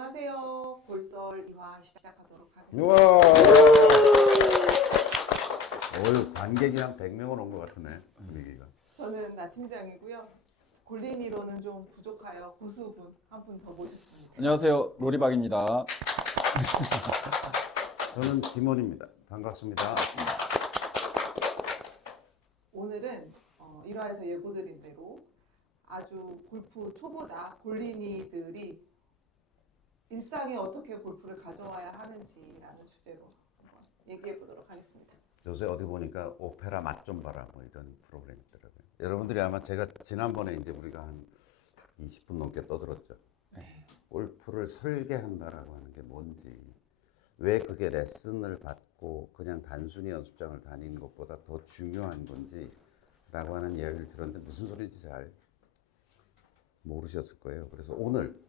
안녕하세요. 골설 2화 시작하도록 우와. 하겠습니다. 오늘 관객이 한 100명은 온 것 같으네, 분위기가. 저는 나 팀장이고요. 골린이로는 좀 부족하여 고수분 한 분 더 모셨습니다. 안녕하세요. 로리박입니다. 저는 김원입니다. 반갑습니다. 오늘은 1화에서 예고드린 대로 아주 골프 초보자 골린이들이 일상에 어떻게 골프를 가져와야 하는지라는 주제로 한번 얘기해 보도록 하겠습니다. 요새 어디 보니까 오페라 맛 좀 봐라 뭐 이런 프로그램이 있더라고요. 여러분들이 아마 제가 지난번에 이제 우리가 한 20분 넘게 떠들었죠. 골프를 설계한다라고 하는 게 뭔지, 왜 그게 레슨을 받고 그냥 단순히 연습장을 다니는 것보다 더 중요한 건지라고 하는 이야기를 들었는데 무슨 소리인지 잘 모르셨을 거예요. 그래서 오늘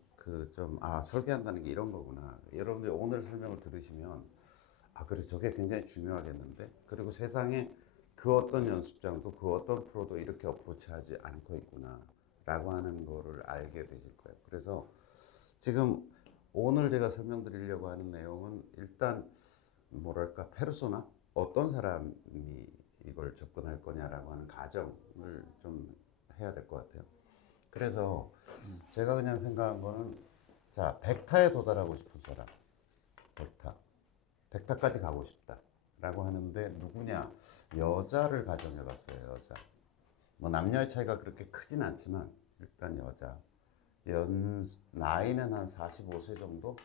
설계한다는 게 이런 거구나. 여러분들이 오늘 설명을 들으시면 그래, 저게 굉장히 중요하겠는데? 그리고 세상에 그 어떤 연습장도 그 어떤 프로도 이렇게 어프로치하지 않고 있구나 라고 하는 거를 알게 되실 거예요. 그래서 지금 오늘 제가 설명드리려고 하는 내용은 일단 뭐랄까, 페르소나? 어떤 사람이 이걸 접근할 거냐라고 하는 가정을 좀 해야 될 것 같아요. 그래서 제가 그냥 생각한 거는, 자, 100타에 도달하고 싶은 사람, 100타까지 가고 싶다 라고 하는데 누구냐? 여자를 가정해 봤어요. 여자. 뭐 남녀의 차이가 그렇게 크진 않지만 일단 여자. 나이는 한 45세 정도?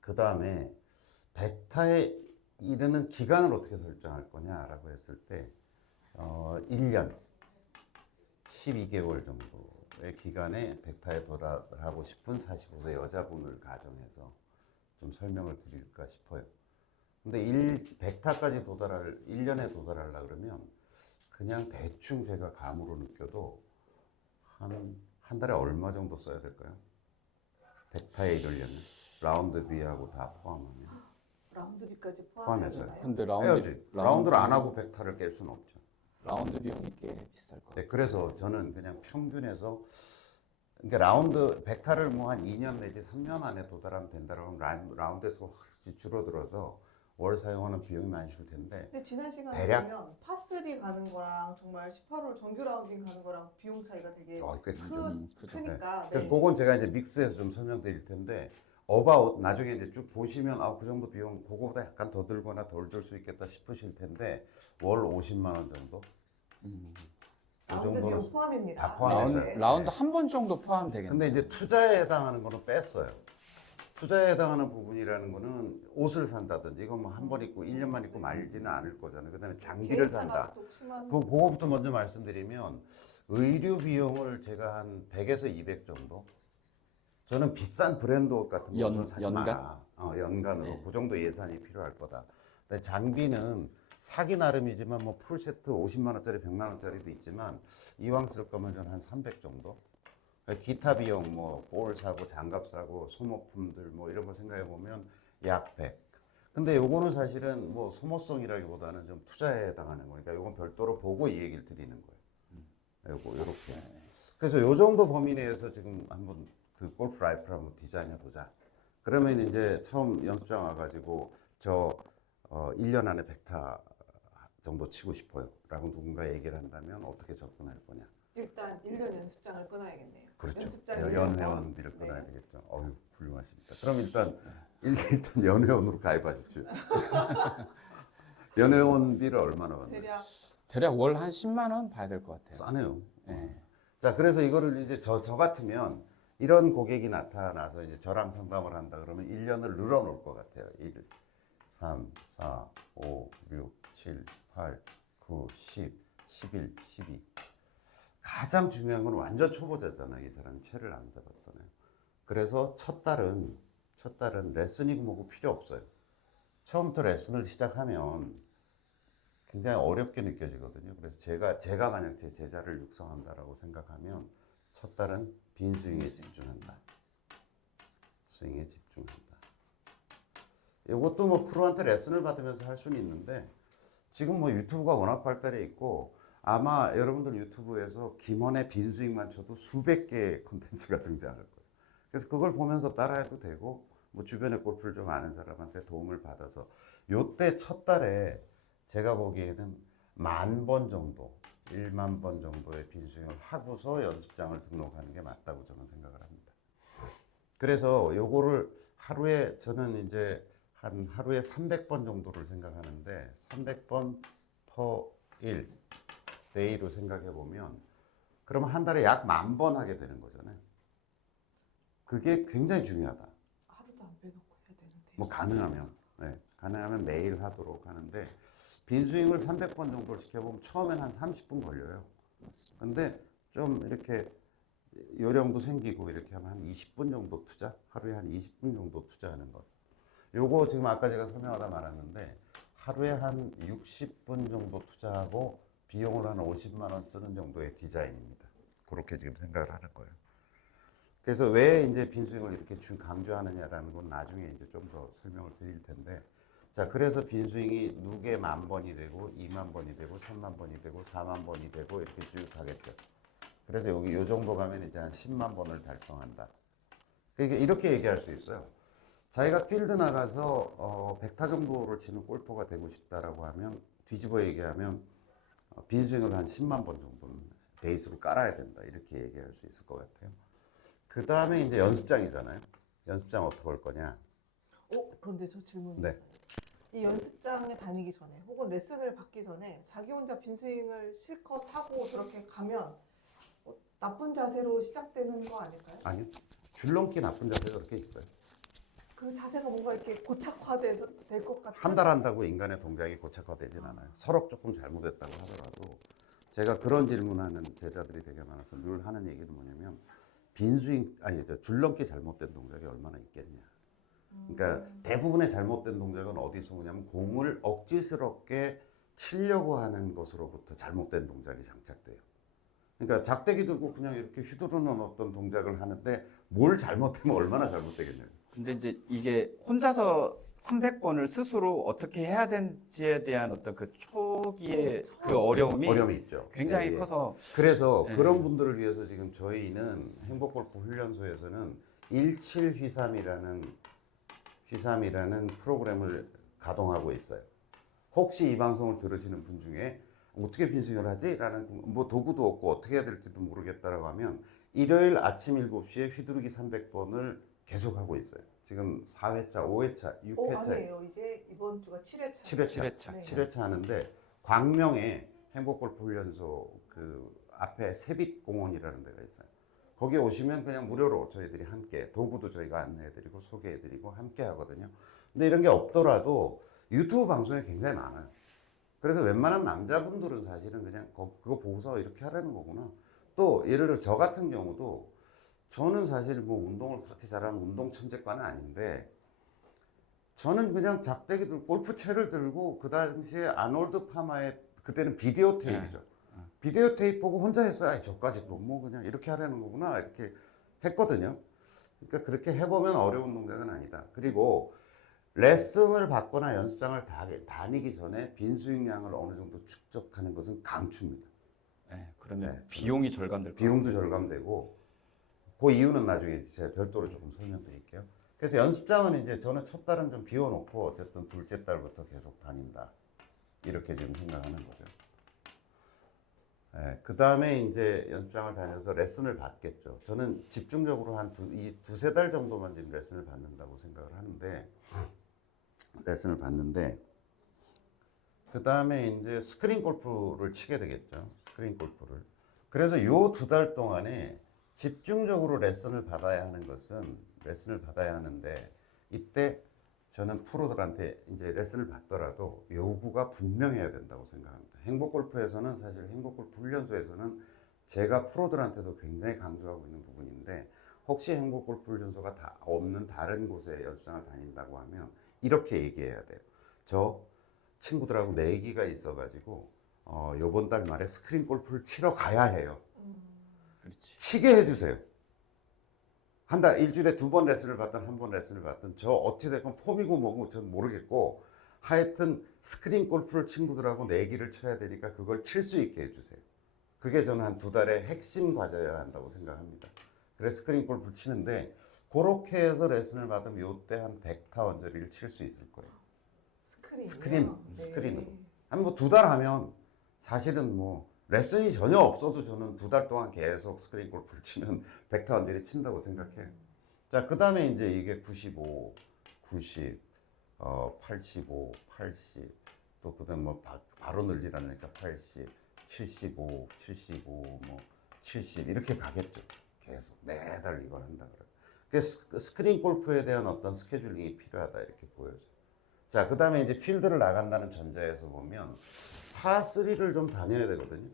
그 다음에 100타에 이르는 기간을 어떻게 설정할 거냐라고 했을 때 1년 12개월 정도의 기간에 100타에 도달하고 싶은 45세 여자분을 가정해서 좀 설명을 드릴까 싶어요. 근데 100타까지 1년에 도달하려고 그러면 그냥 대충 제가 감으로 느껴도 한 달에 얼마 정도 써야 될까요? 100타에 이르려면 라운드비하고 다 포함하면. 라운드비까지 포함해서요. 포함해서요? 근데 해야지. 라운드를 안 하고 100타를 깰 수는 없죠. 라운드 비용이 꽤 비쌀 것 같아요. 네, 그래서 저는 그냥 평균해서, 그러니까 라운드 100타를 뭐 한 2년 내지 3년 안에 도달하면 된다라고 하면 라운드에서 확실히 줄어들어서 월 사용하는 비용이 많이 줄 텐데. 근데 지난 시간에 대략? 보면 파3 가는 거랑 정말 18홀 정규 라운딩 가는 거랑 비용 차이가 되게 꽤 크죠. 크죠. 크니까. 그래서 네. 그건 제가 이제 믹스해서 좀 설명드릴 텐데, 어바웃 나중에 이제 쭉 보시면 그 정도 비용 그거보다 약간 더 들거나 덜 들 수 있겠다 싶으실 텐데, 월 50만 원 정도? 라운드 비용 포함입니다. 다 포함해서요. 네. 라운드 한 번 정도 포함되겠네요. 근데 이제 투자에 해당하는 거는 뺐어요. 투자에 해당하는 부분이라는 거는 옷을 산다든지, 이건 뭐 한 번 입고 1년만 입고 말지는 않을 거잖아요. 그 다음에 장비를 산다. 그거부터 먼저 말씀드리면, 의류 비용을 제가 한 100에서 200 정도? 저는 비싼 브랜드 옷 같은 것은 사지 연간? 마라. 연간으로. 네. 그 정도 예산이 필요할 거다. 근데 장비는 사기 나름이지만 뭐 풀세트 50만 원짜리, 100만 원짜리도 있지만, 이왕 쓸 거면 저는 한 300 정도? 기타 비용, 뭐 볼 사고 장갑 사고 소모품들 뭐 이런 거 생각해 보면 약 100. 근데 요거는 사실은 뭐 소모성이라기보다는 좀 투자에 해당하는 거니까 요건 별도로 보고 이 얘기를 드리는 거예요. 요거 요렇게. 그래서 요 정도 범위 내에서 지금 한번 그 골프 라이프를 한번 디자인해 보자. 그러면 이제 처음 연습장 와가지고 1년 안에 100타 정도 치고 싶어요 라고 누군가 얘기를 한다면 어떻게 접근할 거냐. 일단 1년 연습장을 끊어야겠네요. 그렇죠. 연습장을 연회원비를 네. 끊어야 되겠죠. 훌륭하십니다. 그럼 일단 연회원으로 가입하십시오. 연회원비를 얼마나 받나요? 대략 월 한 10만 원 봐야 될 것 같아요. 싸네요. 네. 자, 그래서 이거를 이제 저 같으면 이런 고객이 나타나서 이제 저랑 상담을 한다 그러면 1년을 늘어놓을 것 같아요. 1, 3, 4, 5, 6, 7, 8, 9, 10, 11, 12. 가장 중요한 건 완전 초보자잖아요. 이 사람이 채를 안 잡았잖아요. 그래서 첫 달은 레슨이고 뭐고 필요 없어요. 처음부터 레슨을 시작하면 굉장히 어렵게 느껴지거든요. 그래서 제가 만약 제 제자를 육성한다라고 생각하면 첫 달은 빈 스윙에 집중한다. 스윙에 집중한다. 이것도 뭐 프로한테 레슨을 받으면서 할 수는 있는데, 지금 뭐 유튜브가 워낙 발달해 있고 아마 여러분들 유튜브에서 김원의 빈스윙만 쳐도 수백 개의 콘텐츠가 등장할 거예요. 그래서 그걸 보면서 따라해도 되고 뭐 주변에 골프를 좀 아는 사람한테 도움을 받아서 요때 첫 달에 제가 보기에는 10,000번 정도 1만 번 정도의 빈스윙을 하고서 연습장을 등록하는 게 맞다고 저는 생각을 합니다. 그래서 요거를 하루에 저는 이제 한 하루에 300번 정도를 생각하는데 300번 per 일 데이로 생각해 보면 그러면 한 달에 약 10,000번 하게 되는 거잖아요. 그게 굉장히 중요하다. 하루도 안 빼놓고 해야 되는데. 뭐 가능하면 가능하면 매일 하도록 하는데 빈스윙을 300번 정도를 시켜보면 처음엔 한 30분 걸려요. 근데 좀 이렇게 요령도 생기고 이렇게 하면 한 20분 정도 투자, 하루에 한 20분 정도 투자하는 것. 요거 지금 아까 제가 설명하다 말았는데 하루에 한 60분 정도 투자하고 비용을 한 50만 원 쓰는 정도의 디자인입니다. 그렇게 지금 생각을 하는 거예요. 그래서 왜 이제 빈스윙을 이렇게 강조하느냐라는 건 나중에 이제 좀 더 설명을 드릴 텐데, 자, 그래서 빈스윙이 누게 10,000번이 되고 20,000번이 되고 30,000번이 되고 40,000번이 되고 이렇게 쭉 가겠죠. 그래서 여기 요 정도 가면 이제 한 10만 번을 달성한다. 그러니까 이렇게 얘기할 수 있어요. 자기가 필드 나가서 100타 정도를 치는 골퍼가 되고 싶다라고 하면 뒤집어 얘기하면 빈스윙을 한 10만 번 정도는 베이스로 깔아야 된다. 이렇게 얘기할 수 있을 것 같아요. 그 다음에 이제 연습장이잖아요. 연습장 어떻게 할 거냐. 그런데 저 질문 네. 있어요. 이 연습장에 다니기 전에 혹은 레슨을 받기 전에 자기 혼자 빈스윙을 실컷 하고 저렇게 가면 나쁜 자세로 시작되는 거 아닐까요? 아니요. 줄넘기 나쁜 자세가 그렇게 있어요. 그 자세가 뭔가 이렇게 고착화돼서 될 것 같은. 한 달 한다고 인간의 동작이 고착화되진 않아요. 서로 조금 잘못했다고 하더라도 제가 그런 질문하는 제자들이 되게 많아서 늘 하는 얘기는 뭐냐면 빈스윙 아니 줄넘기 잘못된 동작이 얼마나 있겠냐. 그러니까 대부분의 잘못된 동작은 어디서 오냐면 공을 억지스럽게 치려고 하는 것으로부터 잘못된 동작이 장착돼요. 그러니까 작대기 들고 그냥 이렇게 휘두르는 어떤 동작을 하는데 뭘 잘못하면 얼마나 잘못되겠냐고. 근데 이제 이게 혼자서 300번을 스스로 어떻게 해야 되는지에 대한 어떤 그 초기의 그 어려움이 있죠. 굉장히 예, 예. 커서 그래서 예. 그런 분들을 위해서 지금 저희는 행복골프 훈련소에서는 17휘삼이라는 프로그램을 가동하고 있어요. 혹시 이 방송을 들으시는 분 중에 어떻게 빈스윙을 하지? 라는 뭐 도구도 없고 어떻게 해야 될지도 모르겠다라고 하면 일요일 아침 7시에 휘두르기 300번을 계속하고 있어요. 지금 4회차, 5회차, 6회차. 아니에요. 이제 이번 주가 7회차. 7회차. 네. 7회차 하는데 광명에 행복골프 훈련소 그 앞에 세빛공원이라는 데가 있어요. 거기 오시면 그냥 무료로 저희들이 함께 도구도 저희가 안내해드리고 소개해드리고 함께 하거든요. 근데 이런 게 없더라도 유튜브 방송에 굉장히 많아요. 그래서 웬만한 남자분들은 사실은 그냥 그거 보고서 이렇게 하라는 거구나. 또 예를 들어 저 같은 경우도 저는 사실 뭐 운동을 그렇게 잘하는 운동 천재과는 아닌데 저는 그냥 작대기 들고 골프채를 들고 그 당시에 아놀드 파마의 그때는 비디오 테이프죠. 비디오 테이프 보고 혼자 했어요. 아이 저까지 뭐 그냥 이렇게 하라는 거구나 이렇게 했거든요. 그러니까 그렇게 해보면 어려운 동작은 아니다. 그리고 레슨을 받거나 연습장을 다니기 전에 빈스윙량을 어느 정도 축적하는 것은 강추입니다. 네, 그러면 네. 비용이 절감될 비용도 절감되고 그 이유는 나중에 제가 별도로 조금 설명드릴게요. 그래서 연습장은 이제 저는 첫 달은 좀 비워놓고 어쨌든 둘째 달부터 계속 다닌다. 이렇게 지금 생각하는 거죠. 네, 그 다음에 이제 연습장을 다녀서 레슨을 받겠죠. 저는 집중적으로 한 두세 달 정도만 지금 레슨을 받는다고 생각을 하는데, 레슨을 받는데, 그 다음에 이제 스크린 골프를 치게 되겠죠. 스크린 골프를. 그래서 요 2달 동안에 집중적으로 레슨을 받아야 하는 것은, 레슨을 받아야 하는데, 이때 저는 프로들한테 이제 레슨을 받더라도 요구가 분명해야 된다고 생각합니다. 행복골프에서는 사실 행복골프 훈련소에서는 제가 프로들한테도 굉장히 강조하고 있는 부분인데 혹시 행복골프 훈련소가 다 없는 다른 곳에 연습장을 다닌다고 하면 이렇게 얘기해야 돼요. 저 친구들하고 내기가 있어가지고 요번 달 말에 스크린 골프를 치러 가야 해요. 그렇지. 치게 해주세요. 한 달, 일주일에 2번 레슨을 받든 1번 레슨을 받든 저 어찌됐건 폼이고 뭐고 전 모르겠고 하여튼 스크린 골프를 친구들하고 내기를 쳐야 되니까 그걸 칠 수 있게 해주세요. 그게 저는 한 2달의 핵심 과제여야 한다고 생각합니다. 그래서 스크린 골프를 치는데 그렇게 해서 레슨을 받으면 요때 한 100타 언저리를 칠 수 있을 거예요. 스크린으로. 한 뭐 2달 하면 사실은 뭐 레슨이 전혀 없어도 저는 2달 동안 계속 스크린 골프를 치면 100타 언저리 친다고 생각해요. 자, 그 다음에 이제 이게 95, 90, 85, 80, 또 그다음 뭐 바로 늘리라니까 80, 75, 75, 뭐 70 이렇게 가겠죠. 계속 매달 이걸 한다 그래. 그 스크린 골프에 대한 어떤 스케줄링이 필요하다 이렇게 보여져요. 자, 그 다음에 이제 필드를 나간다는 전제에서 보면 파3를 좀 다녀야 되거든요.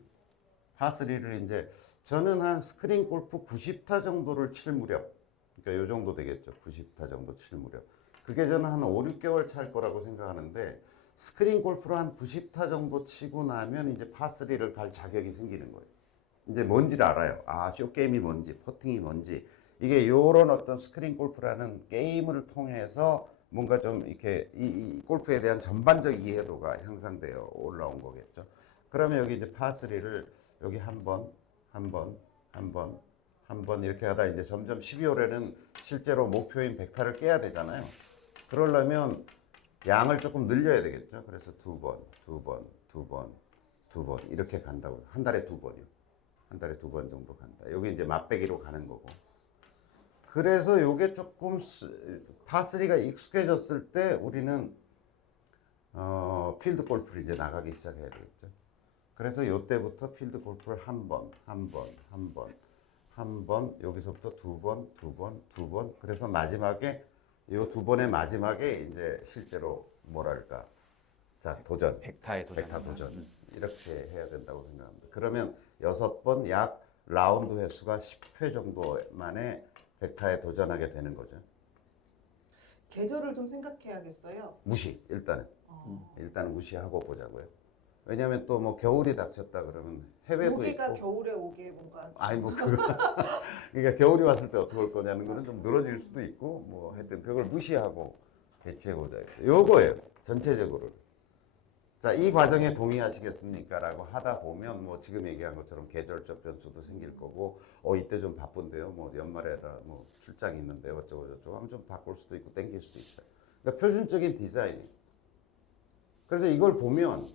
파3를 이제 저는 한 스크린 골프 90타 정도를 칠 무렵, 그러니까 요 정도 되겠죠. 90타 정도 칠 무렵. 그게 저는 한 5, 6개월 찰 거라고 생각하는데 스크린 골프로 한 90타 정도 치고 나면 이제 파3를 갈 자격이 생기는 거예요. 이제 뭔지를 알아요. 아, 쇼게임이 뭔지, 퍼팅이 뭔지. 이게 요런 어떤 스크린 골프라는 게임을 통해서 뭔가 좀 이렇게 이 골프에 대한 전반적 이해도가 향상되어 올라온 거겠죠. 그러면 여기 이제 파3를 여기 한 번 이렇게 하다 이제 점점 12홀에는 실제로 목표인 100타를 깨야 되잖아요. 그러려면 양을 조금 늘려야 되겠죠. 그래서 두 번 이렇게 간다고요. 한 달에 2번이요. 한 달에 2번 정도 간다. 여기 이제 맛배기로 가는 거고. 그래서 요게 조금 파3가 익숙해졌을 때 우리는 필드 골프를 이제 나가기 시작해야 되겠죠. 그래서 요때부터 필드 골프를 한 번, 여기서부터 2번, 그래서 마지막에 요 2번의 마지막에 이제 실제로 뭐랄까, 자, 도전. 100타의 도전. 100타 도전. 이렇게 해야 된다고 생각합니다. 그러면 6번 약 라운드 횟수가 10회 정도 만에 100타에 도전하게 되는 거죠. 계절을 좀 생각해야겠어요. 무시, 일단은. 어. 일단은 무시하고 보자고요. 왜냐하면 또 뭐 겨울이 닥쳤다 그러면 해외도 오기가 있고. 겨울에 오게 뭔가. 아니 뭐 그거 그러니까 겨울이 왔을 때 어떻게 할 거냐는 거는 좀 늘어질 수도 있고 뭐 하여튼 그걸 무시하고 대처해 보자. 요거예요. 전체적으로. 자, 이 과정에 동의하시겠습니까? 라고 하다 보면 뭐 지금 얘기한 것처럼 계절적 변수도 생길 거고 이때 좀 바쁜데요. 뭐 연말에다 뭐 출장이 있는데 어쩌고 저쩌고 하면 좀 바꿀 수도 있고 땡길 수도 있어요. 그러니까 표준적인 디자인이. 그래서 이걸 보면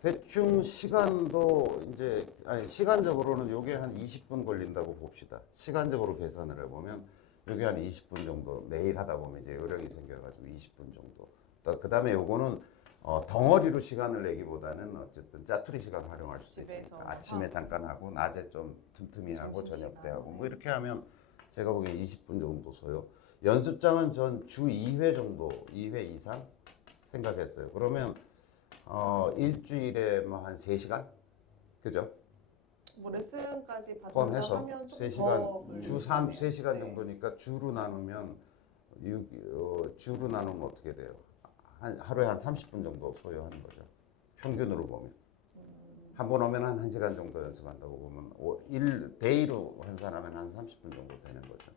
대충 시간도 이제 시간적으로는 요게 한 20분 걸린다고 봅시다. 시간적으로 계산을 해보면 요게 한 20분 정도 매일 하다 보면 이제 요령이 생겨가지고 20분 정도. 그 다음에 요거는 덩어리로 시간을 내기보다는 어쨌든 짜투리 시간 활용할 수도 있으니까 아침에 잠깐 하고 낮에 좀 틈틈이 하고 저녁 때 하고 뭐 이렇게 하면 제가 보기엔 20분 정도 써요. 연습장은 전 주 2회 정도, 2회 이상 생각했어요. 그러면 일주일에 뭐 한 3시간? 그죠? 뭐 레슨까지 포함해서 하면 좀 3시간, 주 3, 걸리겠네요. 3시간 네. 정도니까 주로 나누면 주로 나누면 어떻게 돼요? 하루에 한 30분 정도 소요하는 거죠. 평균으로 보면. 한 번 오면 한 1시간 정도 연습한다고 보면 데이로 환산하면 한 30분 정도 되는 거죠.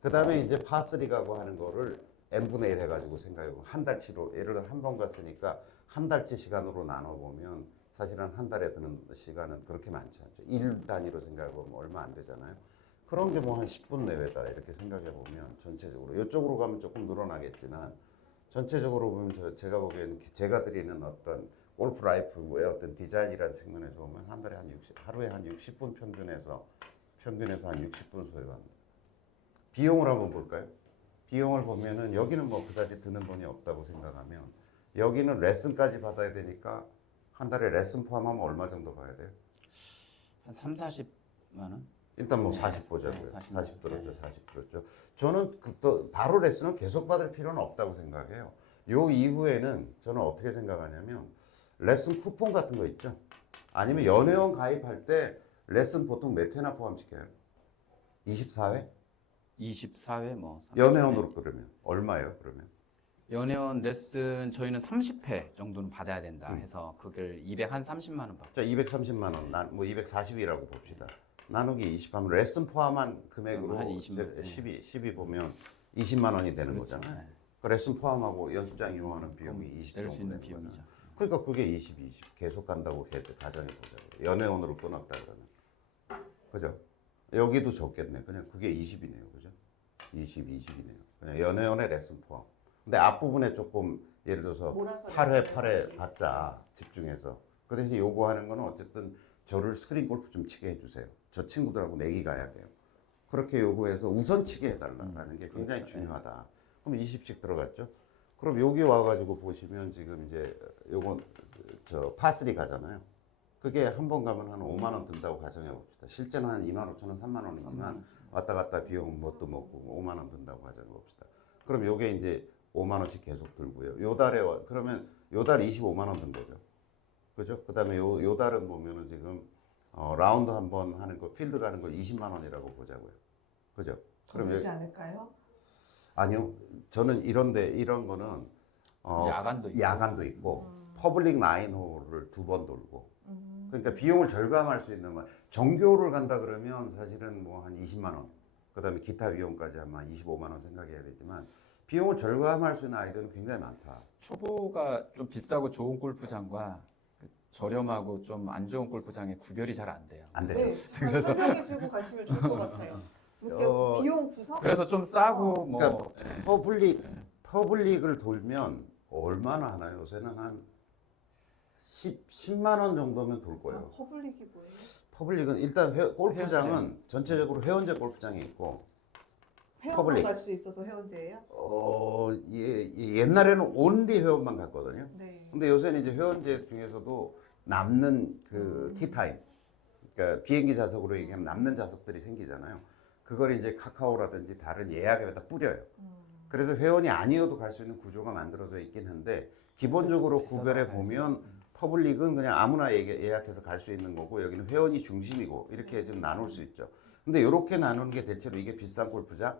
그 다음에 이제 파3 가고 하는 거를 n분의 1 해가지고 생각해보면 한 달치로 예를 들어 한 번 갔으니까 한 달치 시간으로 나눠보면 사실은 한 달에 드는 시간은 그렇게 많지 않죠. 일 단위로 생각해보면 얼마 안 되잖아요. 그런 게 뭐 한 10분 내외다 이렇게 생각해보면 전체적으로 이쪽으로 가면 조금 늘어나겠지만 전체적으로 보면 제가 보기에는 제가 드리는 어떤 골프 라이프의 어떤 디자인이라는 측면에서 보면 한 달에 하루에 한 60분 평균에서 한 60분 소요합니다. 비용을 한번 볼까요? 비용을 보면은 여기는 뭐 그다지 드는 돈이 없다고 생각하면 여기는 레슨까지 받아야 되니까 한 달에 레슨 포함하면 얼마 정도 봐야 돼요? 한 3, 40만 원? 일단 뭐 네, 40 보자고요. 네, 40 들었죠. 40 들었죠. 저는 또 바로 레슨은 계속 받을 필요는 없다고 생각해요. 요 이후에는 저는 어떻게 생각하냐면 레슨 쿠폰 같은 거 있죠. 아니면 연회원 가입할 때 레슨 보통 몇 회나 포함시켜요? 24회? 24회 뭐. 30회. 연회원으로 그러면 얼마예요? 그러면? 연회원 레슨 저희는 30회 정도는 받아야 된다 해서 그걸 230만 원 받고. 자, 230만 원, 뭐 240이라고 봅시다. 나누기 20하면 레슨 포함한 금액으로 한 20만 12 보면 20만 원이 되는 그렇죠. 거잖아요. 네. 그 레슨 포함하고 연습장 이용하는 비용이 20 낼 정도 수 있는 되는 거잖아요. 비용이죠. 그러니까 그게 20 계속 간다고 가정해 보자고요. 연회원으로 끊었다 그러면. 그죠? 여기도 적겠네. 그냥 그게 20이네요. 그죠? 20이네요. 그냥 연애 레슨 포함. 근데 앞부분에 조금 예를 들어서 몰아서 8회 받자 집중해서. 그 대신 요구하는 거는 어쨌든 저를 스크린 골프 좀 치게 해주세요. 저 친구들하고 내기 가야 돼요. 그렇게 요구해서 우선 치게 해달라는 게 굉장히 그렇죠. 중요하다. 그럼 20씩 들어갔죠. 그럼 여기 와가지고 보시면 지금 이제 요건 저 파3 가잖아요. 그게 한 번 가면 한 5만 원 든다고 가정해 봅시다. 실제는 한 2만 5천 원, 3만 원이지만 왔다 갔다 비용 뭣도 먹고 5만 원 든다고 가정해 봅시다. 그럼 요게 이제 5만 원씩 계속 들고요. 요 달에 그러면 요 달 25만 원 든 거죠. 그죠? 그다음에 요 달은 보면은 지금 라운드 한 번 하는 거 필드 가는 거 20만 원이라고 보자고요. 그죠? 더 들지 않을까요? 아니요. 저는 이런 거는 야간도 있고. 있고 퍼블릭 9홀을 2번 돌고 그러니까 비용을 절감할 수 있는 말. 정교를 간다 그러면 사실은 뭐 한 20만 원. 그다음에 기타 비용까지 아마 25만 원 생각해야 되지만 비용을 절감할 수 있는 아이들은 굉장히 많다. 초보가 좀 비싸고 좋은 골프장과 그 저렴하고 좀 안 좋은 골프장의 구별이 잘 안 돼요. 안 되죠. 네, 잘 설명해 주고 가시면 좋을 것 같아요. 이렇게 비용 구성? 그래서 좀 싸고 뭐 그러니까 퍼블릭을 돌면 얼마나 하나요? 요새는 한 10만 원 정도면 돌 거예요. 퍼블릭이 뭐예요? 퍼블릭은 일단 골프장은 전체적으로 회원제 골프장이 있고 회원만 퍼블릭. 갈 수 있어서 회원제예요? 옛날에는 온리 회원만 갔거든요. 네. 근데 요새는 이제 회원제 중에서도 남는 그 티타임, 그러니까 비행기 좌석으로 얘기하면 남는 좌석들이 생기잖아요. 그걸 이제 카카오라든지 다른 예약에다 뿌려요. 그래서 회원이 아니어도 갈 수 있는 구조가 만들어져 있긴 한데 기본적으로 구별해 보면 퍼블릭은 그냥 아무나 예약해서 갈 수 있는 거고 여기는 회원이 중심이고 이렇게 좀 나눌 수 있죠. 근데 이렇게 나누는 게 대체로 이게 비싼 골프장,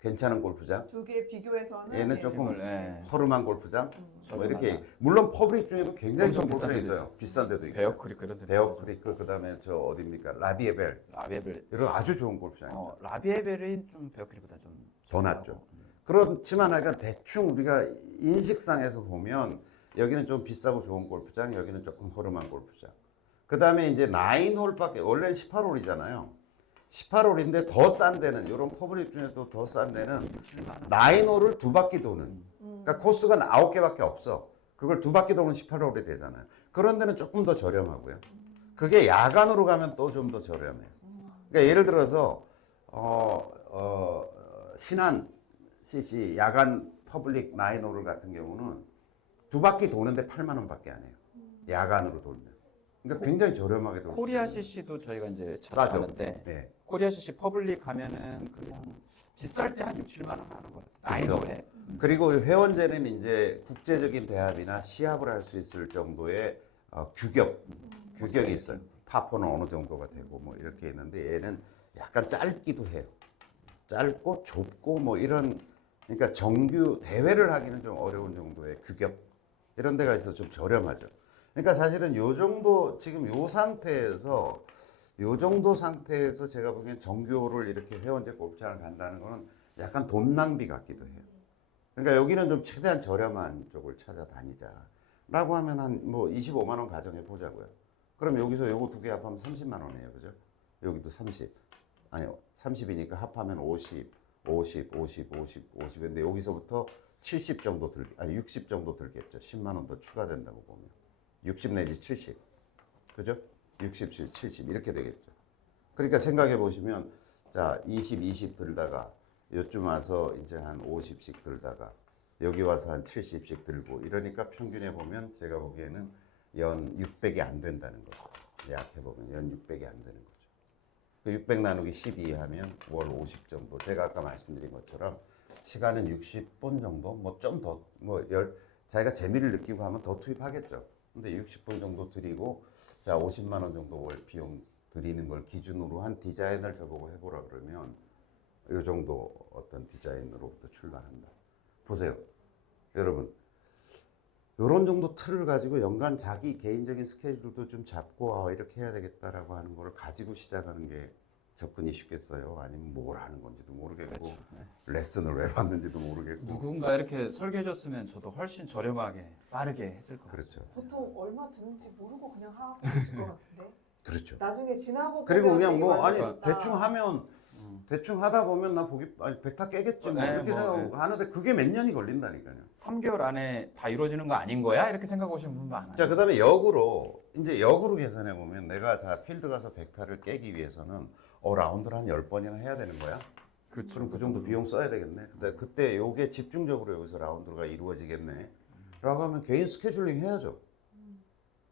괜찮은 골프장, 두 개 비교해서는 얘는 네. 조금 네. 허름한 골프장, 뭐 이렇게 저렴하다. 물론 퍼블릭 중에도 굉장히 엄청 좋은 비싼 골프장 데도 있어요. 비싼 데도 있고. 베어크릭 그런 데 베어크리크 그다음에 저 어디입니까? 라비에벨 라비에벨 이런 아주 좋은 골프장입니다. 라비에벨이 좀 베어크릭보다 좀 더 낫죠. 그렇지만 약간 대충 우리가 인식상에서 보면 여기는 좀 비싸고 좋은 골프장, 여기는 조금 허름한 골프장. 그 다음에 이제 9홀밖에, 원래는 18홀이잖아요. 18홀인데 더 싼 데는, 이런 퍼블릭 중에도 더 싼 데는 9홀을 두 바퀴 도는. 그러니까 코스가 9개밖에 없어. 그걸 두 바퀴 도면 18홀이 되잖아요. 그런 데는 조금 더 저렴하고요. 그게 야간으로 가면 또 좀 더 저렴해요. 그러니까 예를 들어서, 신한 CC 야간 퍼블릭 9홀 같은 경우는 두 바퀴 도는데 8만 원밖에 안 해요. 야간으로 돌면. 그러니까 굉장히 저렴하게 돌 수 코리아 있는. CC도 저희가 이제 싸죠. 찾아가는데 네. 코리아 CC 퍼블릭 가면은 그냥 비쌀 때 한 6, 7만 원 하는 것 같아요. 그렇죠. 아이돌에. 그리고 회원제는 이제 국제적인 대합이나 시합을 할 수 있을 정도의 규격이 있어요. 파포는 어느 정도가 되고 뭐 이렇게 있는데 얘는 약간 짧기도 해요. 짧고 좁고 뭐 이런 그러니까 정규 대회를 하기는 좀 어려운 정도의 규격 이런 데가 있어서 좀 저렴하죠. 그러니까 사실은 요 정도 지금 요 상태에서 제가 보기엔 정규를 이렇게 회원제 골프장을 간다는 거는 약간 돈 낭비 같기도 해요. 그러니까 여기는 좀 최대한 저렴한 쪽을 찾아다니자라고 하면 한 뭐 25만 원 가정해 보자고요. 그럼 여기서 요거 두 개 합하면 30만 원이에요, 그죠? 여기도 30, 아니요 30이니까 합하면 50, 50인데 여기서부터 70 정도 아니 60 정도 들겠죠. 10만 원 더 추가된다고 보면 60 내지 70, 그죠? 60, 70 이렇게 되겠죠. 그러니까 생각해 보시면 자 20 들다가 요쯤 와서 이제 한 50씩 들다가 여기 와서 한 70씩 들고 이러니까 평균에 보면 제가 보기에는 연 600이 안 된다는 거죠. 약해 보면 연 600이 안 되는 거죠. 그 600 나누기 12 하면 월 50 정도. 제가 아까 말씀드린 것처럼 시간은 60분 정도, 뭐 좀 더, 자기가 재미를 느끼고 하면 더 투입하겠죠. 근데 60분 정도 드리고, 자, 50만 원 정도 월 비용 드리는 걸 기준으로 한 디자인을 저보고 해보라 그러면 이 정도 어떤 디자인으로부터 출발한다. 보세요. 여러분. 요런 정도 틀을 가지고 연간 자기 개인적인 스케줄도 좀 잡고 이렇게 해야 되겠다라고 하는 걸 가지고 시작하는 게 접근이 쉽겠어요? 아니면 뭘 하는 건지도 모르겠고 그렇죠. 네. 레슨을 왜 받는지도 모르겠고 누군가 이렇게 설계해줬으면 저도 훨씬 저렴하게 빠르게 했을 것 같아요. 그렇죠. 보통 얼마 드는지 모르고 그냥 하고 계실 것 같은데 그렇죠. 나중에 지나고 그리고 보면 그냥 되게 뭐 많이 아니 들었다. 대충 하면 대충 하다 보면 나 보기 아니 100타 깨겠지 뭐 네, 이렇게 뭐, 생각하고 하는데 그게 몇 년이 걸린다니까요. 3개월 안에 다 이루어지는 거 아닌 거야? 이렇게 생각하시는 분 많아요. 자, 그다음에 역으로 계산해 보면 내가 자 필드 가서 100타를 깨기 위해서는 라운드를 한 10번이나 해야 되는 거야. 그렇죠. 그럼 그 정도 비용 써야 되겠네. 근데 그때 요게 집중적으로 여기서 라운드가 이루어지겠네. 라고 하면 개인 스케줄링 해야죠.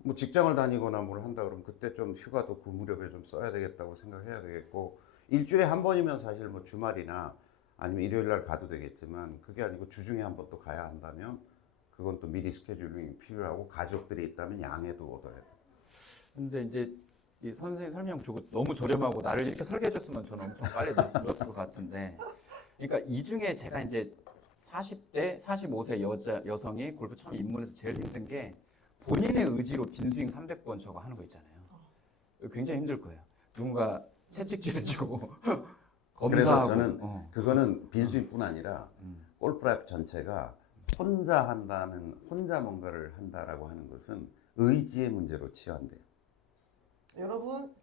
뭐 직장을 다니거나 뭘 한다 그러면 그때 좀 휴가도 그 무렵에 좀 써야 되겠다고 생각해야 되겠고, 일주일에 한 번이면 사실 뭐 주말이나 아니면 일요일 날 가도 되겠지만, 그게 아니고 주중에 한 번 또 가야 한다면 그건 또 미리 스케줄링이 필요하고, 가족들이 있다면 양해도 얻어야 돼. 근데 이제 이 선생님 설명 주고 너무 저렴하고 나를 이렇게 설계해줬으면 저는 엄청 빨리 넣었을 것 같은데, 그러니까 이 중에 제가 이제 40대, 45세 여성이 골프 처음 입문해서 제일 힘든 게 본인의 의지로 빈스윙 300번 저거 하는 거 있잖아요. 굉장히 힘들 거예요. 누군가 채찍질해주고 그래서 검사하고. 저는 그거는 빈스윙뿐 아니라 골프라이프 전체가 혼자 뭔가를 한다라고 하는 것은 의지의 문제로 치환돼요. 여러분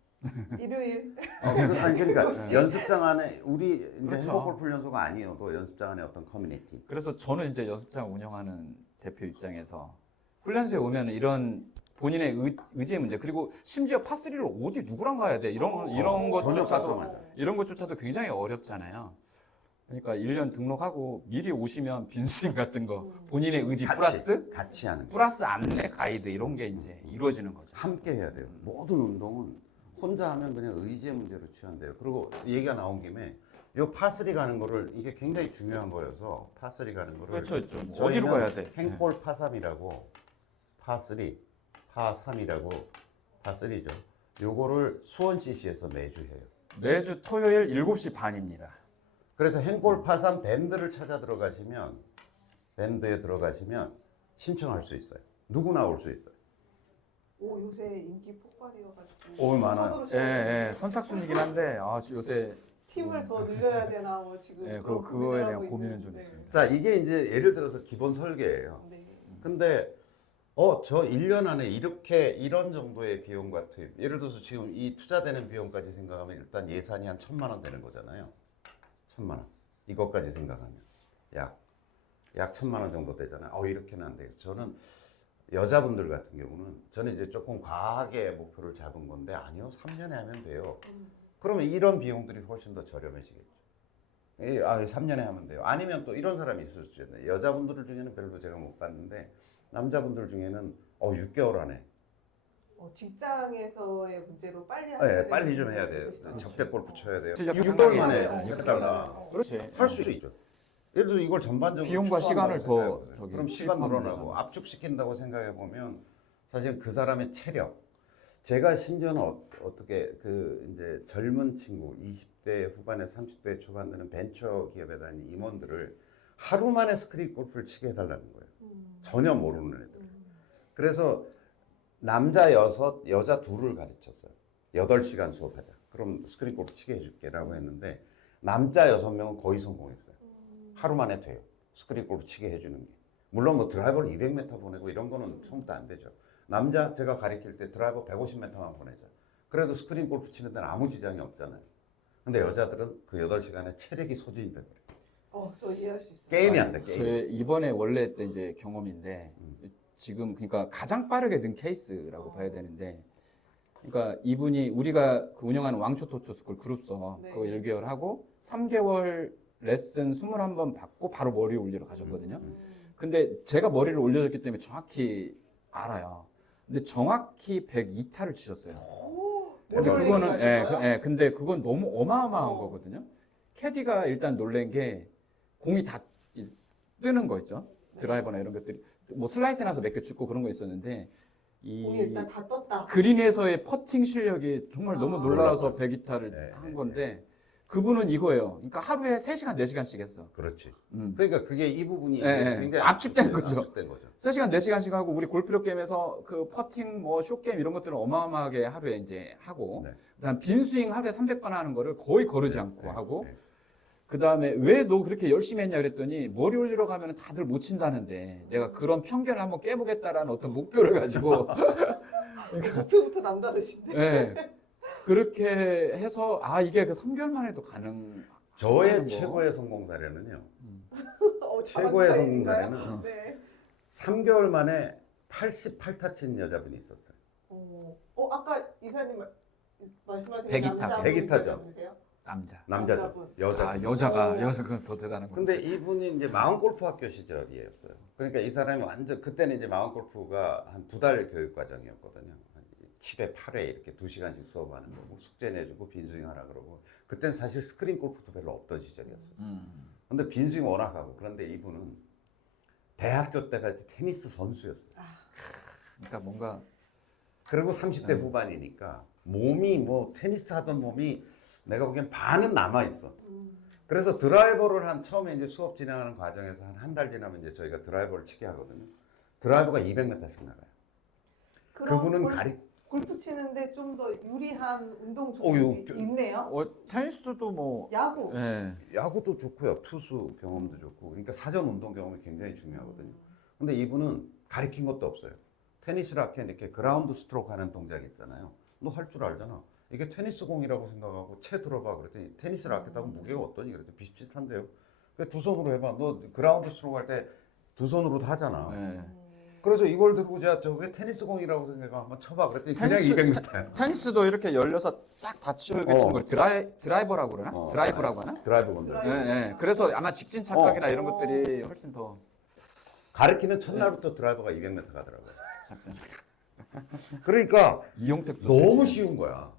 일요일 그러니까 연습장 안에 우리 이제 그렇죠. 행복 골프 연수가 아니어도 연습장 안에 어떤 커뮤니티. 그래서 저는 이제 연습장 운영하는 대표 입장에서 훈련소에 오면 이런 본인의 의지의 문제, 그리고 심지어 파3를 어디 누구랑 가야 돼 이런 전혀 것조차도 깔끔하죠. 이런 것조차도 굉장히 어렵잖아요. 그러니까 1년 등록하고 미리 오시면 빈스윙 같은 거 본인의 의지 같이 하는 거. 플러스 안내 가이드 이런 게 이제 이루어지는 거죠. 함께 해야 돼요. 모든 운동은 혼자 하면 그냥 의지의 문제로 치환돼요. 그리고 얘기가 나온 김에 요 파3 가는 거를, 이게 굉장히 중요한 거여서 파3 가는 거를 그렇죠. 어디로 저희는 가야 돼? 행골 파3이라고, 파3, 파3이라고, 파3죠. 요거를 수원 CC에서 매주 해요. 매주 토요일 7시 반입니다. 그래서 행골 파3 밴드를 찾아 들어가시면, 밴드에 들어가시면 신청할 수 있어요. 누구나 올 수 있어요. 오 요새 인기 폭발이어가지고 오, 많아요. 서두르셔서 예, 선착순이긴 한데 요새 팀을 더 늘려야 되나 뭐 지금 예, 그런 그거에 고민을 대한 하고 고민은 있는, 좀 네. 있습니다. 자, 이게 이제 예를 들어서 기본 설계예요. 네. 근데 저 1년 안에 이런 정도의 비용과 투입, 예를 들어서 지금 이 투자되는 비용까지 생각하면 일단 예산이 한 1,000만 원 되는 거잖아요. 1,000만 원. 이것까지 생각하면 약 1,000만 원 정도 되잖아요. 이렇게는 안 돼요. 저는 여자분들 같은 경우는, 저는 이제 조금 과하게 목표를 잡은 건데, 아니요, 3년에 하면 돼요. 그러면 이런 비용들이 훨씬 더 저렴해지겠죠. 3년에 하면 돼요. 아니면 또 이런 사람이 있을 수 있어요. 여자분들 중에는 별로 제가 못 봤는데, 남자분들 중에는 6개월 안에 직장에서의 문제로 빨리 하셔야 네, 빨리 좀 해야 돼요. 있으시다고요. 적대 골프 쳐야 돼요. 실력 6개월 향상이 만에 돼요. 6달러 그렇지. 할 수 있죠. 예를 들어서 이걸 전반적으로 비용과 시간을 축소한다고 더 생각해보세요. 저기 그럼 시간 투입하면 늘어나고 되잖아요. 압축시킨다고 생각해 보면 사실 그 사람의 체력, 제가 심지어는 어떻게 이제 젊은 친구 20대 후반에 30대 초반 되는 벤처 기업에 다니는 임원들을 하루 만에 스크린 골프를 치게 해달라는 거예요. 전혀 모르는 애들. 그래서 남자 6, 여자 2를 가르쳤어요. 8시간 수업하자. 그럼 스크린 골프 치게 해줄게라고 했는데, 남자 6명은 거의 성공했어요. 하루 만에 돼요. 스크린 골프 치게 해주는 게. 물론 뭐 드라이버를 200m 보내고 이런 거는 처음부터 안 되죠. 남자 제가 가르칠 때 드라이버 150m만 보내죠. 그래도 스크린 골프 치는 데는 아무 지장이 없잖아요. 근데 여자들은 그 8시간에 체력이 소진이 돼버려요. 저 이해할 수 있어요. 게임이 안 돼, 게임. 제 이번에 원래 했던 이제 경험인데 지금 그러니까 가장 빠르게 는 케이스라고 봐야 되는데, 그러니까 이분이 우리가 그 운영하는 왕초토초 스쿨 그룹서 네. 그거 1개월 하고 3개월 레슨 21번 받고 바로 머리 올리러 가셨거든요. 근데 제가 머리를 올려줬기 때문에 정확히 알아요. 근데 정확히 102타를 치셨어요. 근데 그거는 근데 그건 너무 어마어마한 거거든요. 캐디가 일단 놀란 게 공이 다 뜨는 거 있죠. 드라이버나 이런 것들이 뭐 슬라이스 나서 몇 개 죽고 그런 거 있었는데, 공이 일단 다 떴다. 그린에서의 퍼팅 실력이 정말 너무 놀라워서 102타를 네, 한 건데, 그분은 이거예요. 그러니까 하루에 3시간, 4시간씩 했어. 그렇지. 그러니까 그게 이 부분이 네, 굉장히 압축된 거죠. 압축된 거죠. 3시간, 4시간씩 하고, 우리 골프력 게임에서 그 퍼팅, 뭐, 숏게임 이런 것들은 어마어마하게 하루에 이제 하고, 네. 그다음 빈스윙 하루에 300번 하는 거를 거의 거르지 않고 네, 하고, 네. 그 다음에 왜 너 그렇게 열심히 했냐 그랬더니, 머리 올리러 가면 다들 못 친다는데, 내가 그런 편견을 한번 깨보겠다라는 어떤 목표를 가지고, 목표부터 남다르신데. 네. 그렇게 해서 이게 그 3개월 만에도 가능. 저의 하는 거. 최고의 성공 사례는요. 어, 최고의 잘한 성공 타입인가요? 사례는 네. 3개월 만에 88타 친 여자분이 있었어요. 아까 이사님 말씀하신 102타, 남자분 102타죠. 분이세요? 남자. 남자죠. 남자분. 여자. 여자가 더 대단한 거. 근데 이분이 이제 마운골프학교 시절이었어요. 그러니까 이 사람이 완전 그때는 이제 마운골프가 한 2달 교육 과정이었거든요. 7회, 8회 이렇게 2시간씩 수업하는 거고 숙제 내주고 빈스윙 하라 그러고 그때는 사실 스크린 골프도 별로 없던 시절이었어요. 근데 빈스윙 워낙 하고 그런데 이분은 대학교 때까지 테니스 선수였어요. 그러니까 뭔가 그리고 30대 후반이니까 몸이 뭐 테니스 하던 몸이 내가 보기엔 반은 남아 있어. 그래서 드라이버를 처음에 이제 수업 진행하는 과정에서 한 달 지나면 이제 저희가 드라이버를 치게 하거든요. 드라이버가 200m씩 나가요. 그분은 골프 치는데 좀 더 유리한 운동 요- 종목이 있네요. 테니스도 뭐 야구. 예. 야구도 좋고요. 투수 경험도 좋고. 그러니까 사전 운동 경험이 굉장히 중요하거든요. 근데 이분은 가르친 것도 없어요. 테니스 라켓 이렇게 그라운드 스트로크 하는 동작 있잖아요. 너 할 줄 알잖아. 이게 테니스 공이라고 생각하고 채 들어봐 그랬더니 테니스 라켓하고 무게가 어떠니 그랬더니 비슷비슷한데요. 그러니까 두 손으로 해봐. 너 그라운드 스트로크 할 때 두 손으로도 하잖아. 예. 그래서 이걸 들고 저게 테니스 공이라고 생각하고 한번 쳐봐 그랬더니 그냥 테니스- 200m야. 테니스도 이렇게 열려서 딱 닫히고 이렇게 친 걸 드라이버라고 그러나? 드라이브라고 하나? 드라이브 건들. 드라이브. 예, 예. 그래서 아마 직진 착각이나 이런 것들이 훨씬 더 가르치는 첫날부터 드라이버가 200m 가더라고요. 작전. 그러니까 이용택도 너무 세지. 쉬운 거야.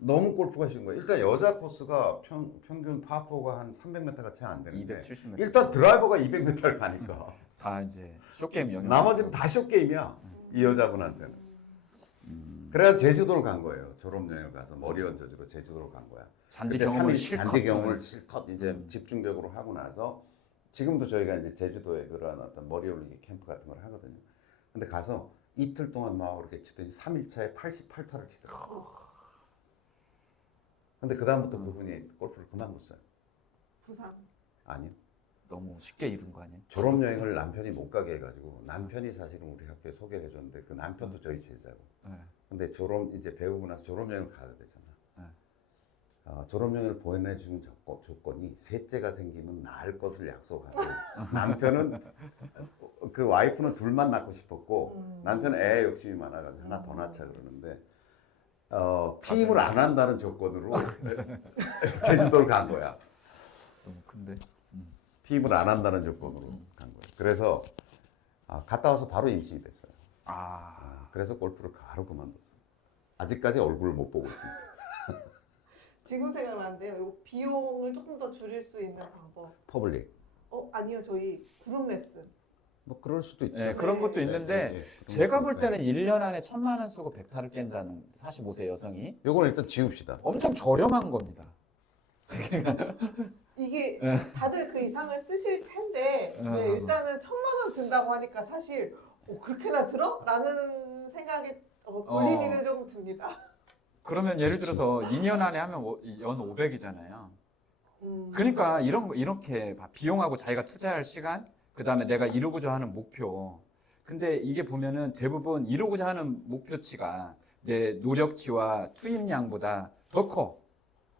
너무 골프가 쉬운 거야. 일단 여자 코스가 평균 파4가 한 300m가 채 안 되는데 270m. 일단 드라이버가 200m를 가니까 다 이제 쇼게임 영역. 나머지는 다 쇼게임이야. 이 여자분한테는. 그래야 제주도를 간 거예요. 졸업여행을 가서 머리 얹어주러 제주도를 간 거야. 잔디 그때 경험을 3일 실컷. 잔디 경험을 실컷 이제 집중적으로 하고 나서 지금도 저희가 이제 제주도에 그런 어떤 머리 올리기 캠프 같은 걸 하거든요. 근데 가서 이틀 동안 막 이렇게 치더니 3일차에 88타를 치더라고요. 근데 그다음부터 그분이 골프를 그만뒀어요. 부상. 아니요. 너무 쉽게 이룬 거 아니에요? 졸업여행을 남편이 못 가게 해가지고 남편이 사실은 우리 학교에 소개를 해줬는데 그 남편도 저희 제자고. 네. 근데 이제 배우고 나서 졸업여행을 가야 되잖아. 네. 졸업여행을 보내주는 조건이 셋째가 생기면 낳을 것을 약속하고 남편은 그 와이프는 둘만 낳고 싶었고 남편은 애 욕심이 많아가지고 하나 더 낳자 그러는데 피임을 안 한다는 조건으로 제주도를 간 거야. 근데 피임을 안 한다는 조건으로 간 거야. 그래서 갔다 와서 바로 임신이 됐어요. 그래서 골프를 바로 그만뒀어요. 아직까지 얼굴을 못 보고 있습니다. 지금 생각나는데요. 요 비용을 조금 더 줄일 수 있는 방법. 퍼블릭. 아니요. 저희 그룹 레슨. 뭐 그럴 수도 있죠. 네, 그런 것도 있는데 네, 제가 볼 때는 1년 안에 1,000만 원 쓰고 100타를 깬다는 45세 여성이 요건 일단 지웁시다. 엄청 저렴한 겁니다. 이게 다들 그 이상을 쓰실 텐데 네, 일단은 1,000만 원 든다고 하니까 사실 그렇게나 들어? 라는 생각이 본인이는 좀 듭니다. 그러면 예를 들어서 2년 안에 하면 연 500이잖아요. 그러니까 이렇게 비용하고 자기가 투자할 시간, 그 다음에 내가 이루고자 하는 목표. 근데 이게 보면은 대부분 이루고자 하는 목표치가 내 노력치와 투입량보다 더 커.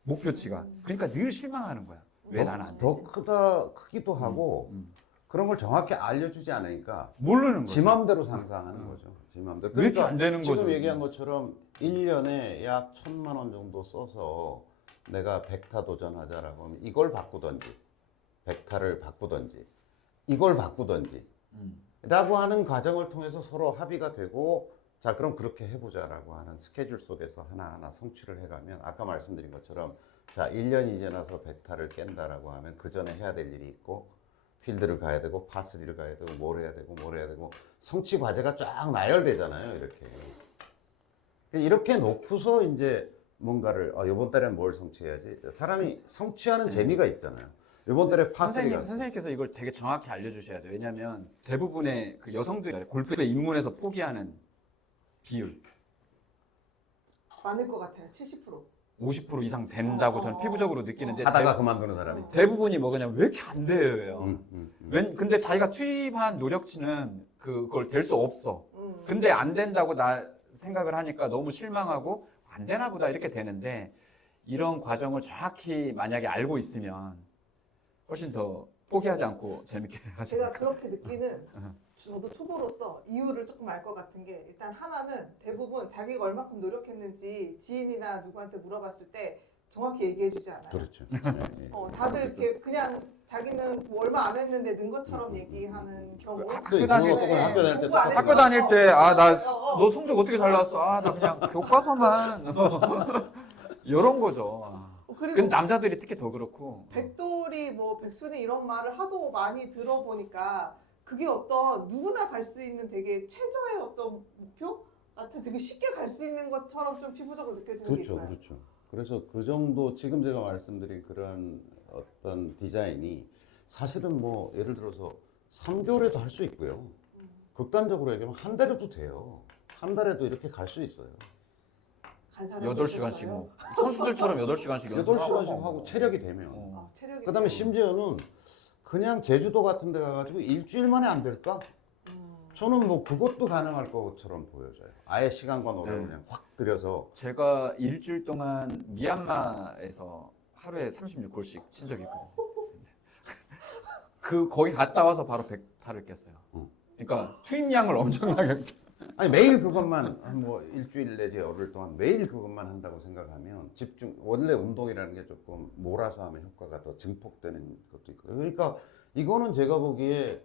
목표치가. 그러니까 늘 실망하는 거야. 왜 나는 안 되지? 더 크기도 하고 그런 걸 정확히 알려주지 않으니까 모르는 거지. 지 맘대로 상상하는 거죠. 지 맘대로. 왜 이렇게 안 되는 지금 거죠? 얘기한 것처럼 1년에 약 1,000만 원 정도 써서 내가 100타 도전하자라고 하면 이걸 바꾸던지 100타를 바꾸던지 이걸 바꾸던지 라고 하는 과정을 통해서 서로 합의가 되고 자 그럼 그렇게 해보자라고 하는 스케줄 속에서 하나하나 성취를 해가면 아까 말씀드린 것처럼 자 1년이 지나서 100타를 깬다라고 하면 그 전에 해야 될 일이 있고 필드를 가야 되고 파3를 가야 되고 뭘 해야 되고 성취 과제가 쫙 나열되잖아요. 이렇게 놓고서 이제 뭔가를 이번 달에는 뭘 성취해야지 사람이 성취하는 재미가 있잖아요. 이번 달에 파3가 선생님께서 이걸 되게 정확히 알려주셔야 돼요. 왜냐하면 대부분의 그 여성들이 골프에 입문해서 포기하는 비율 많을 것 같아요. 70%. 50% 이상 된다고 저는 피부적으로 느끼는데 하다가 그만두는 사람이 대부분이 뭐 그냥 왜 이렇게 안 돼요. 근데 자기가 투입한 노력치는 그걸 될 수 없어. 근데 안 된다고 나 생각을 하니까 너무 실망하고 안 되나 보다 이렇게 되는데 이런 과정을 정확히 만약에 알고 있으면 훨씬 더 포기하지 않고 재밌게 제가 하시니까. 그렇게 느끼는 저도 초보로서 이유를 조금 알 것 같은 게 일단 하나는 대부분 자기가 얼마큼 노력했는지 지인이나 누구한테 물어봤을 때 정확히 얘기해주지 않아요. 그렇죠. 다들 이렇게 그냥 자기는 뭐 얼마 안 했는데 는 것처럼 얘기하는 경우. 학교 다닐 때, 학교 다닐 때 공부 안 학교 했어. 다닐 때 아 나 어. 너 성적 어떻게 잘 나왔어? 아 나 그냥 교과서만 이런 거죠. 그리고 근데 남자들이 특히 더 그렇고. 백돌이 뭐 백순이 이런 말을 하도 많이 들어보니까 그게 어떤 누구나 갈 수 있는 되게 최저의 어떤 목표 같은 되게 쉽게 갈 수 있는 것처럼 좀 피부적으로 느껴지는 게 그렇죠, 있어요. 그렇죠. 그래서 그 정도 지금 제가 말씀드린 그런 어떤 디자인이 사실은 뭐 예를 들어서 3개월에도 할 수 있고요. 극단적으로 얘기하면 한 달에도 돼요. 한 달에도 이렇게 갈 수 있어요. 간 사람도 8시간씩 있었어요. 뭐 선수들처럼 8시간씩 8시간씩 하고 체력이 되면. 체력이 그다음에 되고. 심지어는 그냥 제주도 같은 데 가가지고 일주일 만에 안 될까? 저는 뭐 그것도 가능할 것처럼 보여져요. 아예 시간과 노력을 네. 그냥 확 들여서. 제가 일주일 동안 미얀마에서 하루에 36골씩 친 적이 있거든요. 그 거기 갔다 와서 바로 100타를 깼어요. 그러니까 투입량을 엄청나게 아니 매일 그것만 한 뭐 일주일 내지 열흘 동안 매일 그것만 한다고 생각하면 집중 원래 운동이라는 게 조금 몰아서 하면 효과가 더 증폭되는 것도 있고 그러니까 이거는 제가 보기에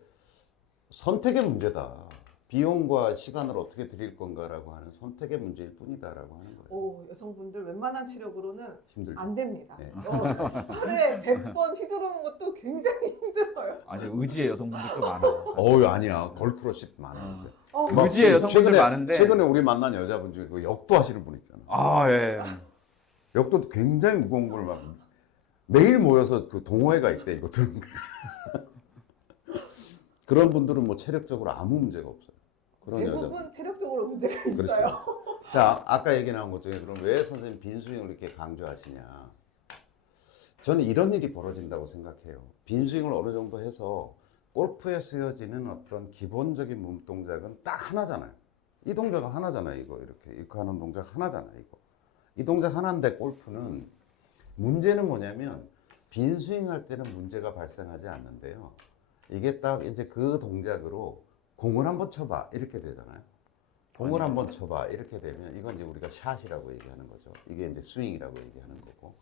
선택의 문제다. 비용과 시간을 어떻게 드릴 건가라고 하는 선택의 문제일 뿐이다라고 하는 거예요. 여성분들 웬만한 체력으로는 힘들죠. 안 됩니다. 네. 하루에 100번 휘두르는 것도 굉장히 힘들어요. 아니 의지의 여성분들도 많아요. 어우 아니야 걸크러시 많아. 막 의지의 여성분들 많은데. 최근에 우리 만난 여자분 중에 그 역도 하시는 분 있잖아. 아 예. 역도 굉장히 무거운 걸 막 매일 모여서 그 동호회가 있대 이거 들은 거. 그런 분들은 뭐 체력적으로 아무 문제가 없어요. 그런 대부분 여자. 체력적으로 문제가 있어요. 그렇죠. 자 아까 얘기 나온 것 중에 그럼 왜 선생님 빈스윙을 이렇게 강조하시냐? 저는 이런 일이 벌어진다고 생각해요. 빈스윙을 어느 정도 해서 골프에 쓰여지는 어떤 기본적인 몸 동작은 딱 하나잖아요. 이 동작은 하나잖아요. 이렇게 하는 동작 하나잖아요. 이 동작 하나인데 골프는 문제는 뭐냐면 빈스윙 할 때는 문제가 발생하지 않는데요. 이게 딱 이제 그 동작으로 공을 한번 쳐봐 이렇게 되잖아요. 공을 한번 쳐봐 이렇게 되면 이건 이제 우리가 샷이라고 얘기하는 거죠. 이게 이제 스윙이라고 얘기하는 거고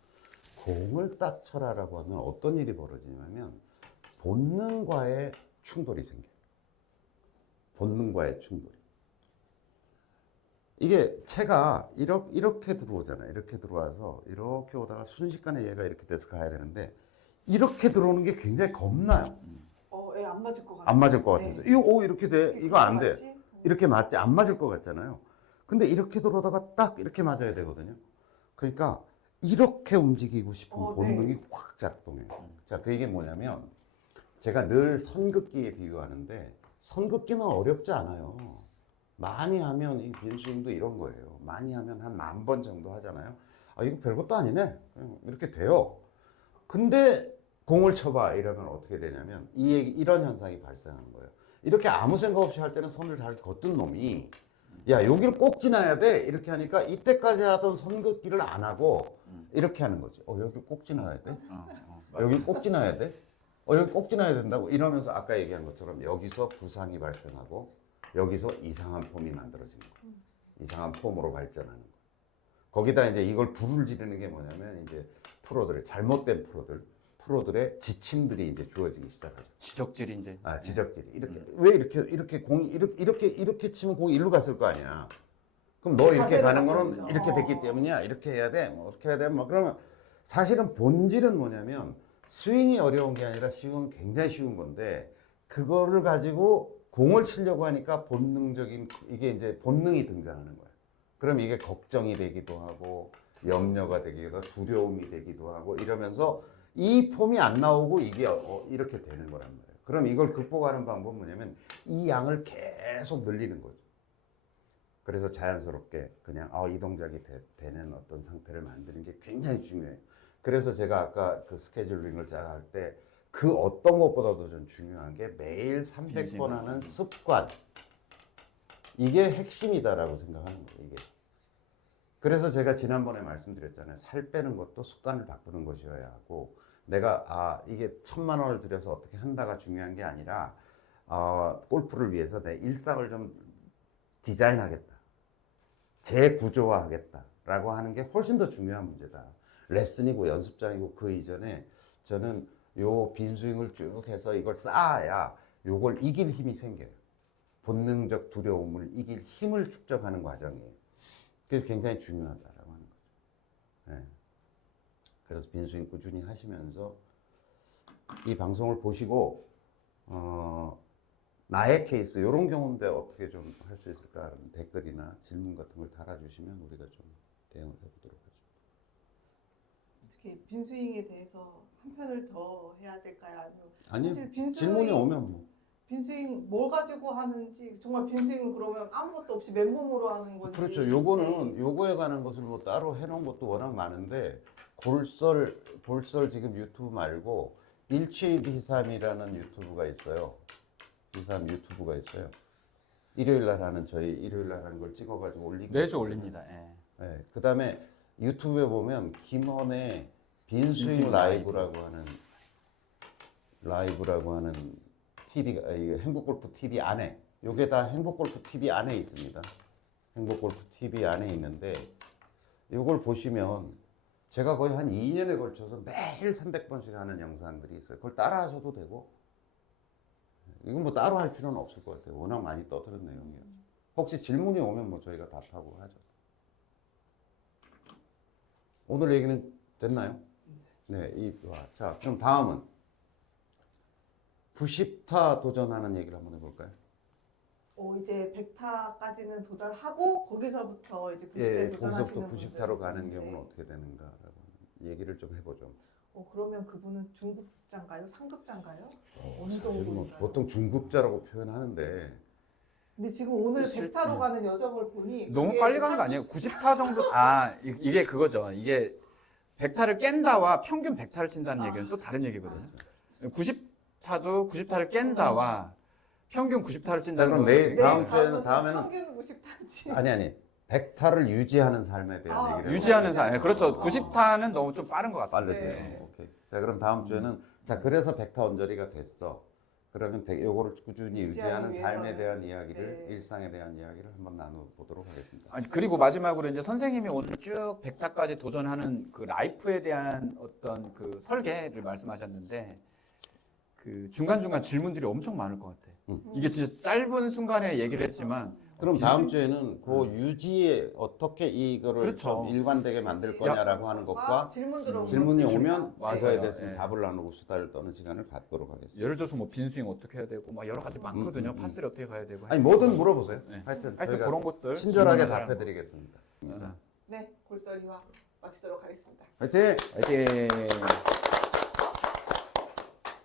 공을 딱 쳐라라고 하면 어떤 일이 벌어지냐면 본능과의 충돌이 생겨요. 본능과의 충돌이. 이게 채가 이렇게 들어오잖아요. 이렇게 들어와서 이렇게 오다가 순식간에 얘가 이렇게 돼서 가야 되는데 이렇게 들어오는 게 굉장히 겁나요. 안 맞을 것 같아요. 안 맞을 것 같아서. 이거 이렇게 돼. 이거 안 돼. 맞지? 이렇게 맞지 안 맞을 것 같잖아요. 근데 이렇게 들어오다가 딱 이렇게 맞아야 되거든요. 그러니까 이렇게 움직이고 싶은 본능이 네. 확 작동해요. 자, 그 이게 뭐냐면 제가 늘 선긋기에 비유하는데 선긋기는 어렵지 않아요. 많이 하면 이 빈스윙도 이런 거예요. 많이 하면 한 10,000번 정도 하잖아요. 아, 이거 별것도 아니네. 그냥 이렇게 돼요. 근데 공을 쳐봐 이러면 어떻게 되냐면 이런 현상이 발생하는 거예요. 이렇게 아무 생각 없이 할 때는 손을 잘 걷던 놈이 야 여기를 꼭 지나야 돼 이렇게 하니까 이때까지 하던 선긋기를 안 하고 이렇게 하는 거지. 여기 꼭 지나야 돼? 여기 꼭 지나야 돼? 여기 꼭 지나야 된다고 이러면서 아까 얘기한 것처럼 여기서 부상이 발생하고 여기서 이상한 폼이 만들어지는 거예요. 이상한 폼으로 발전하는 거예요. 거기다 이제 이걸 불을 지르는 게 뭐냐면 이제 프로들의 잘못된 프로들의 지침들이 이제 주어지기 시작하죠. 지적질이 이제. 지적질이 이렇게 왜 이렇게 공이 이렇게 치면 공이 일로 갔을 거 아니야. 그럼 너 이렇게 가는 거는 이렇게 됐기 때문이야. 이렇게 해야 돼. 뭐 이렇게 해야 돼. 뭐 그러면 사실은 본질은 뭐냐면 스윙이 어려운 게 아니라 굉장히 쉬운 건데 그거를 가지고 공을 치려고 하니까 본능적인 이게 이제 본능이 등장하는 거예요. 그럼 이게 걱정이 되기도 하고 염려가 되기도 하고 두려움이 되기도 하고 이러면서 이 폼이 안 나오고 이게 이렇게 되는 거란 말이에요. 그럼 이걸 극복하는 방법은 뭐냐면 이 양을 계속 늘리는 거죠. 그래서 자연스럽게 그냥 이 동작이 되는 어떤 상태를 만드는 게 굉장히 중요해요. 그래서 제가 아까 그 스케줄링을 잘 할 때 그 어떤 것보다도 좀 중요한 게 매일 300번 하는 습관. 이게 핵심이다라고 생각하는 거예요. 그래서 제가 지난번에 말씀드렸잖아요. 살 빼는 것도 습관을 바꾸는 것이어야 하고, 내가 이게 1,000만 원을 들여서 어떻게 한다가 중요한 게 아니라 골프를 위해서 내 일상을 좀 디자인하겠다, 재구조화하겠다라고 하는 게 훨씬 더 중요한 문제다. 레슨이고 연습장이고 그 이전에 저는 요 빈스윙을 쭉 해서 이걸 쌓아야 요걸 이길 힘이 생겨요. 본능적 두려움을 이길 힘을 축적하는 과정이에요. 그래서 굉장히 중요하다라고 하는 거죠. 네. 그래서 빈스윙 꾸준히 하시면서 이 방송을 보시고 나의 케이스 이런 경우인데 어떻게 좀 할 수 있을까 하는 댓글이나 질문 같은 걸 달아주시면 우리가 좀 대응을 해보도록 하죠. 어떻게 빈스윙에 대해서 한 편을 더 해야 될까요? 아니 사실 빈스윙, 질문이 오면 뭐 빈스윙 뭘 가지고 하는지, 정말 빈스윙은 그러면 아무것도 없이 맨몸으로 하는 건지. 그렇죠. 요거는 요거에 관한 것을 뭐 따로 해놓은 것도 워낙 많은데 볼설 지금 유튜브 말고 1723이라는 유튜브가 있어요. 23 유튜브가 있어요. 일요일 날 하는 저희 일요일 날 하는 걸 찍어가지고 올리고 매주 올립니다. 예. 네. 그다음에 유튜브에 보면 김원의 빈스윙 빈스윙 라이브라고 하는 TV가 행복골프 TV 안에 요게 다 행복골프 TV 안에 있습니다. 행복골프 TV 안에 있는데 요걸 보시면 제가 거의 한 2년에 걸쳐서 매일 300번씩 하는 영상들이 있어요. 그걸 따라 하셔도 되고 이건 뭐 따로 할 필요는 없을 것 같아요. 워낙 많이 떠드는 내용이에요. 혹시 질문이 오면 뭐 저희가 답하고 하죠. 오늘 얘기는 됐나요? 네, 자, 그럼 다음은 90타 도전하는 얘기를 한번 해볼까요? 이제 100타까지는 도달하고 거기서부터 이제 90대 예, 도전하시는 거기서부터 90타로 가는 분들. 경우는 네. 어떻게 되는가라고 얘기를 좀 해보죠. 그러면 그분은 중급자인가요? 상급자인가요? 어느 사실은 뭐 정도인가요? 보통 중급자라고 표현하는데 근데 지금 오늘 실- 100타로 가는 여정을 보니 너무 그게 빨리 가는 거 아니에요? 90타 정도. 이게 그거죠. 이게 100타를 깬다와 평균 100타를 친다는 얘기는 또 다른 얘기거든요. 90타를 깬다와 평균 90타를 자, 친다는 그럼 거는 내일 다음 주에는 평균 90타인지. 아니 100타를 유지하는 삶에 대한 얘기를 유지하는 삶. 그렇죠. 90타는 너무 좀 빠른 것 같습니다. 빠르세요. 네. 오케이. 자, 그럼 다음 주에는 자, 그래서 100타 언저리가 됐어. 그러면 요거를 꾸준히 유지하는 유지하기 삶에 위해서는. 대한 이야기를 네. 일상에 대한 이야기를 한번 나눠보도록 하겠습니다. 그리고 마지막으로 이제 선생님이 오늘 쭉 100타까지 도전하는 그 라이프에 대한 어떤 그 설계를 말씀하셨는데 그 중간중간 질문들이 엄청 많을 것 같아. 이게 진짜 짧은 순간에 얘기를 했지만 그럼 다음 주에는 그 유지에 어떻게 이거를 그렇죠. 좀 일관되게 만들 거냐라고 하는 것과 질문 들어오면 질문이 오면 맞아요. 그거에 대해서 예. 답을 나누고 수다를 떠는 시간을 갖도록 하겠습니다. 예를 들어서 뭐 빈스윙 어떻게 해야 되고 막 여러 가지 많거든요. 파스리 어떻게 가야 되고. 아니 뭐든 물어보세요. 네. 하여튼 하여튼 저희가 그런 것들 친절하게 질문을 하는 답해드리겠습니다. 거. 네, 골설이와 마치도록 하겠습니다. 화이팅! 화이팅!